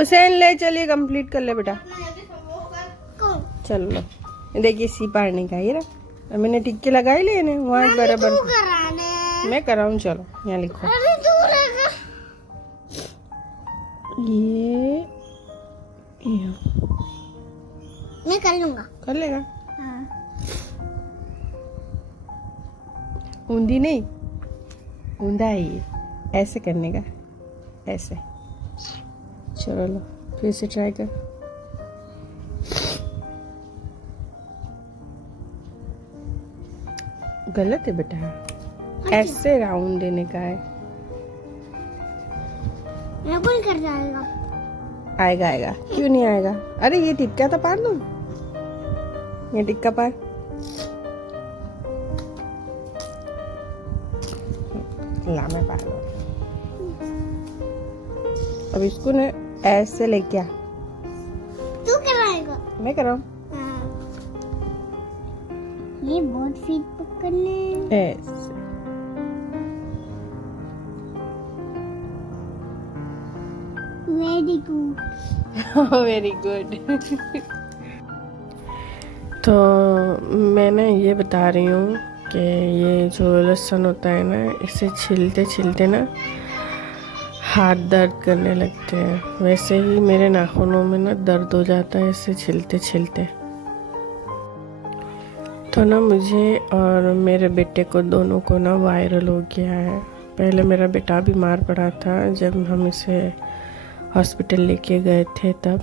हुसैन ले चलिए, कंप्लीट कर ले बेटा। चलो लो, देखिए सी पारने का ये रहा। मैंने टिक्के लगाए लिए ने वहाँ बराबर। मैं कराऊँ, चलो यहाँ लिखो। ये मैं कर लूंगा। कर लेगा। हाँ। ऊंधी नहीं, ऊंधा है ये, ऐसे करने का, ऐसे। चलो लो, फिर से ट्राई कर। गलत है बेटा, ऐसे राउंड देने का है। मैं कौन कर जाएगा? आएगा आएगा, क्यों नहीं आएगा? अरे ये टिक्का तो पार दो, ये टिक्का पार। ला मैं पार लो। अब इसको ना ऐसे लेके आ। तू कराएगा? मैं कराऊं? हाँ। ये बहुत फीट पकड़ने। ऐसे। Very good. Very good. तो मैं ना ये बता रही हूँ कि ये जो लहसुन होता है ना, इसे छीलते छीलते ना हाथ दर्द करने लगते हैं। वैसे ही मेरे नाखूनों में ना दर्द हो जाता है इसे छीलते छीलते। तो ना मुझे और मेरे बेटे को दोनों को ना वायरल हो गया है। पहले मेरा बेटा बीमार पड़ा था जब हम इसे हॉस्पिटल लेके गए थे तब।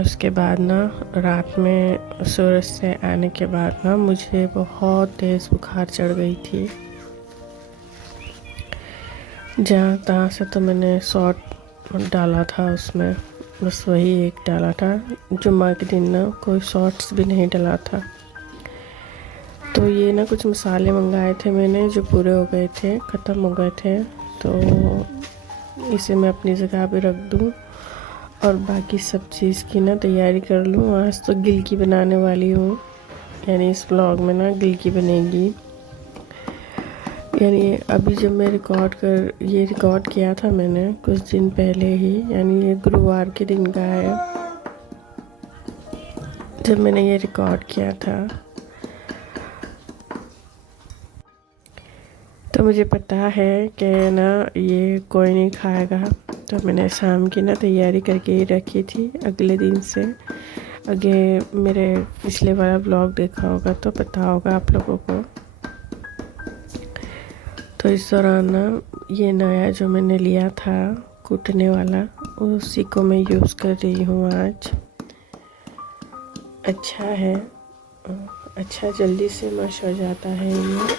उसके बाद ना रात में सूरज से आने के बाद ना मुझे बहुत तेज़ बुखार चढ़ गई थी। जहाँ तहाँ से तो मैंने शॉर्ट डाला था उसमें, बस वही एक डाला था। जुम्मा के दिन ना कोई शॉर्ट्स भी नहीं डाला था। तो ये ना कुछ मसाले मंगाए थे मैंने जो पूरे हो गए थे, ख़त्म हो गए थे। तो इसे मैं अपनी जगह पे रख दूँ और बाकी सब चीज़ की ना तैयारी कर लूँ। आज तो गिलकी बनाने वाली हूँ, यानी इस व्लॉग में ना गिलकी बनेगी। यानी अभी जब मैं ये रिकॉर्ड किया था मैंने कुछ दिन पहले ही, यानी ये गुरुवार के दिन का है जब मैंने ये रिकॉर्ड किया था। तो मुझे पता है कि ना ये कोई नहीं खाएगा, तो मैंने शाम की ना तैयारी करके ही रखी थी अगले दिन से। आगे मेरे पिछले वाला ब्लॉग देखा होगा तो पता होगा आप लोगों को। तो इस दौरान ना ये नया जो मैंने लिया था कूटने वाला, उसी को मैं यूज़ कर रही हूँ आज। अच्छा है, अच्छा जल्दी से मश हो जाता है ये।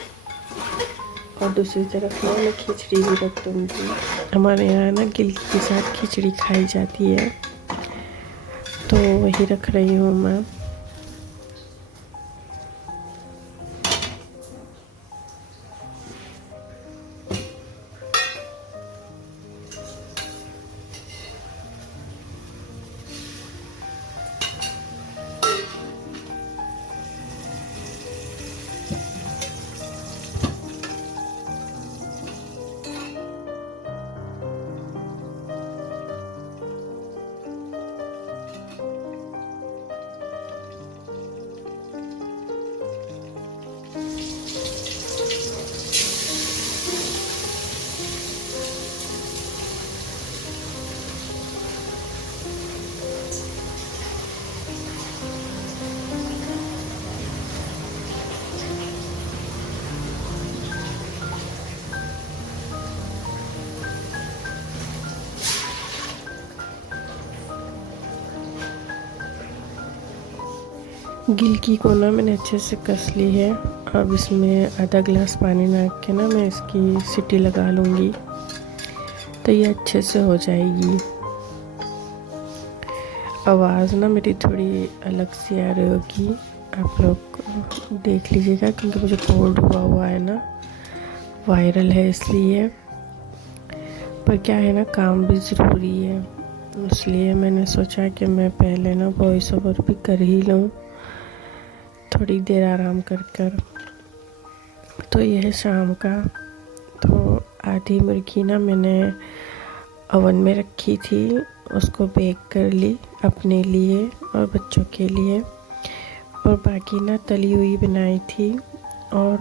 और दूसरी तरफ ना मैं खिचड़ी भी रख दूँगी। हमारे यहाँ ना गिलकी के साथ खिचड़ी खाई जाती है, तो वही रख रही हूँ मैं। गिलकी को ना मैंने अच्छे से कस ली है। अब इसमें आधा गिलास पानी डाल के ना मैं इसकी सीटी लगा लूँगी, तो ये अच्छे से हो जाएगी। आवाज़ ना मेरी थोड़ी अलग सी आ रही होगी, आप लोग देख लीजिएगा, क्योंकि मुझे कोल्ड हुआ है ना, वायरल है इसलिए। पर क्या है ना, काम भी ज़रूरी है, इसलिए मैंने सोचा कि मैं पहले ना वॉइस ओवर भी कर ही लूँ, थोड़ी देर आराम कर। तो यह है शाम का। तो आधी मुर्गी ना मैंने ओवन में रखी थी, उसको बेक कर ली अपने लिए और बच्चों के लिए, और बाकी ना तली हुई बनाई थी और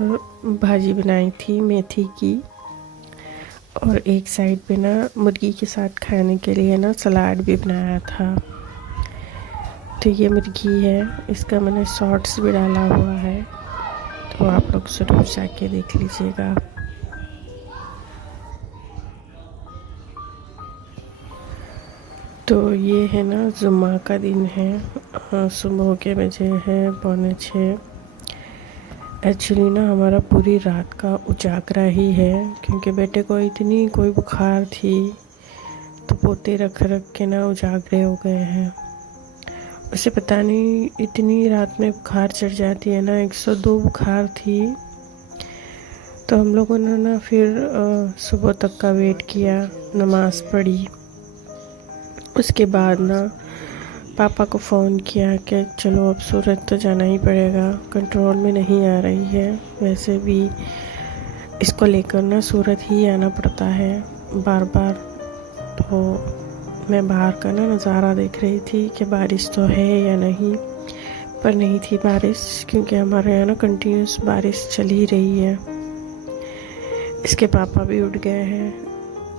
भाजी बनाई थी मेथी की, और एक साइड पे ना मुर्गी के साथ खाने के लिए ना सलाद भी बनाया था। तो ये मुर्गी है, इसका मैंने शॉर्ट्स भी डाला हुआ है, तो आप लोग ज़रूर जाके देख लीजिएगा। तो ये है ना जुम्मा का दिन है, सुबह के बजे हैं 5:45। एक्चुअली ना हमारा पूरी रात का उजागरा ही है, क्योंकि बेटे को इतनी कोई बुखार थी तो पोते रख रख के ना उजागरे हो गए हैं। उसे पता नहीं इतनी रात में बुखार चढ़ जाती है ना, 102 बुखार थी। तो हम लोगों ने ना फिर सुबह तक का वेट किया, नमाज़ पढ़ी। उसके बाद ना पापा को फ़ोन किया कि चलो अब सूरत तो जाना ही पड़ेगा, कंट्रोल में नहीं आ रही है। वैसे भी इसको लेकर ना सूरत ही आना पड़ता है बार बार। तो मैं बाहर का ना नज़ारा देख रही थी कि बारिश तो है या नहीं, पर नहीं थी बारिश, क्योंकि हमारे यहाँ ना कंटिन्यूस बारिश चल ही रही है। इसके पापा भी उठ गए हैं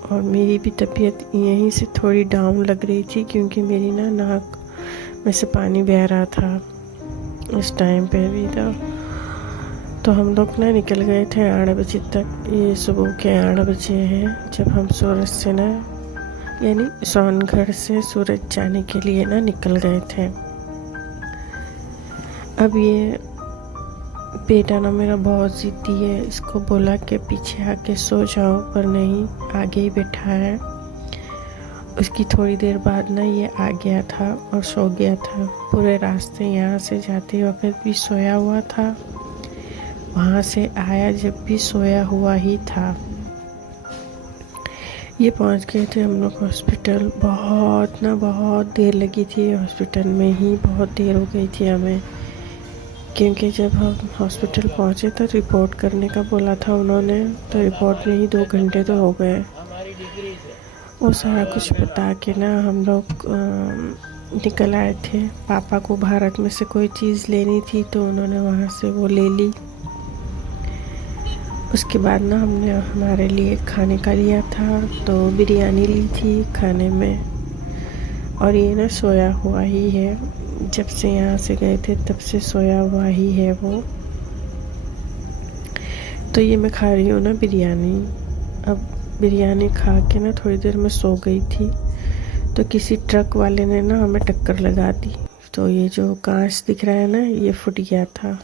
और मेरी भी तबीयत यहीं से थोड़ी डाउन लग रही थी, क्योंकि मेरी ना नाक में से पानी बह रहा था इस टाइम पे भी था। तो हम लोग ना निकल गए थे 8 बजे तक। ये सुबह के 8 बजे हैं जब हम सूरत से ना, यानी सोनगढ़ से सूरत जाने के लिए ना निकल गए थे। अब ये बेटा ना मेरा बहुत ज़िद्दी है, इसको बोला कि पीछे आके सो जाओ, पर नहीं, आगे ही बैठा है। उसकी थोड़ी देर बाद ना ये आ गया था और सो गया था। पूरे रास्ते यहाँ से जाते वक्त भी सोया हुआ था, वहाँ से आया जब भी सोया हुआ ही था। ये पहुँच गए थे हम लोग हॉस्पिटल। बहुत देर लगी थी हॉस्पिटल में ही, बहुत देर हो गई थी हमें, क्योंकि जब हम हॉस्पिटल पहुँचे तो रिपोर्ट करने का बोला था उन्होंने, तो रिपोर्ट में ही 2 घंटे तो हो गए। वो सारा कुछ बता के ना हम लोग निकल आए थे। पापा को भारत में से कोई चीज़ लेनी थी तो उन्होंने वहाँ से वो ले ली। उसके बाद ना हमने हमारे लिए खाने का लिया था, तो बिरयानी ली थी खाने में। और ये ना सोया हुआ ही है, जब से यहाँ से गए थे तब से सोया हुआ ही है वो। तो ये मैं खा रही हूँ ना बिरयानी। अब बिरयानी खा के ना थोड़ी देर में सो गई थी, तो किसी ट्रक वाले ने ना हमें टक्कर लगा दी। तो ये जो कांच दिख रहा है ना, ये फट गया था।